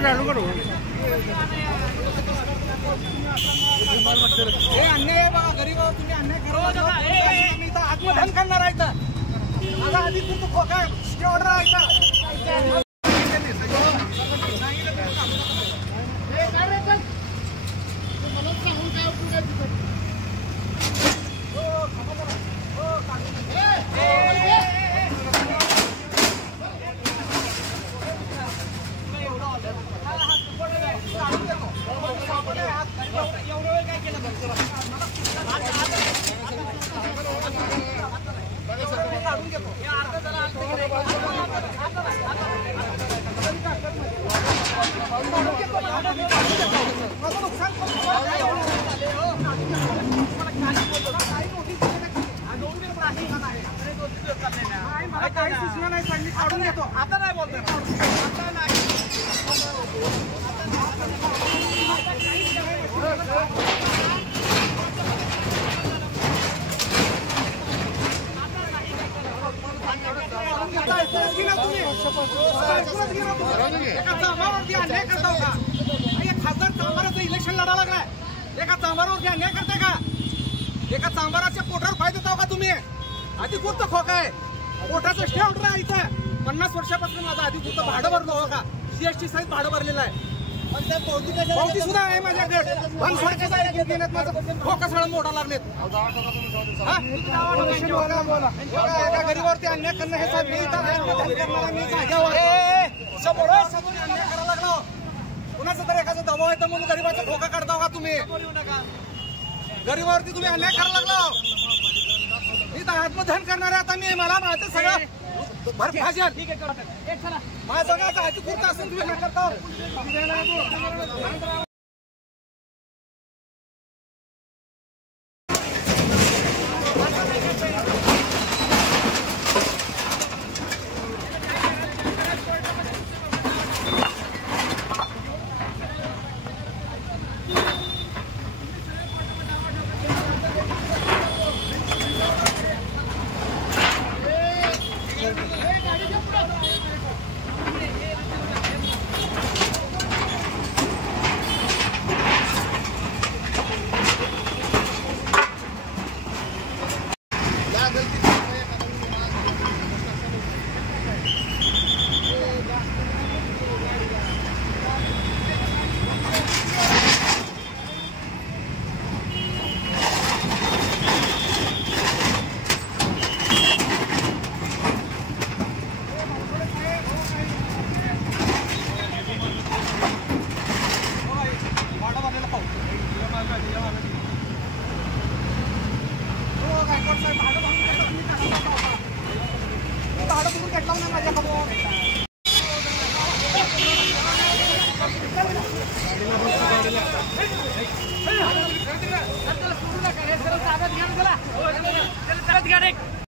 चालू करू हे अन्याय आहे बघा गरीब तुम्ही अन्याय करा मी इथं आत्मधन करणार आहे इथं माझा आधी तू खोका स्टे ऑर्डर आहे इथं काही सूचना नाही सांगली काढून घेतो आता नाही बोलतोय आता नाही अन्याय करता होता खासदार चांभाराचं इलेक्शन लढा लागलाय एका चांभारावरती अन्याय करताय का एका चांभाराच्या पोटावर फायदा देता का तुम्ही अधिकृत खोका आहे पोटाचं स्टे ऑर्डर आहे इथं 50 वर्षापासून माझं अधिकृत भाडं भरलं हो का जीएसटी सहित भाडं भरलेलं आहे पावती सुद्धा आहे माझ्याकडे खोका सगळं मोठा लागलेत एका गरीबावरती अन्याय करणं हे अन्याय करायला लागलो कुणाचं तरी एखादा दबाव आहे तर म्हणून गरीबाचा खोका काढता का तुम्ही गरीबावरती तुम्ही अन्याय करायला लागलो मी तर आत्मधन करणार आहे आता मी मला माझं सगळं भरभाजन माझं सगळं अधिकृत असून तुम्ही करता भाडं तुम्ही घेतला ना माझ्याकडून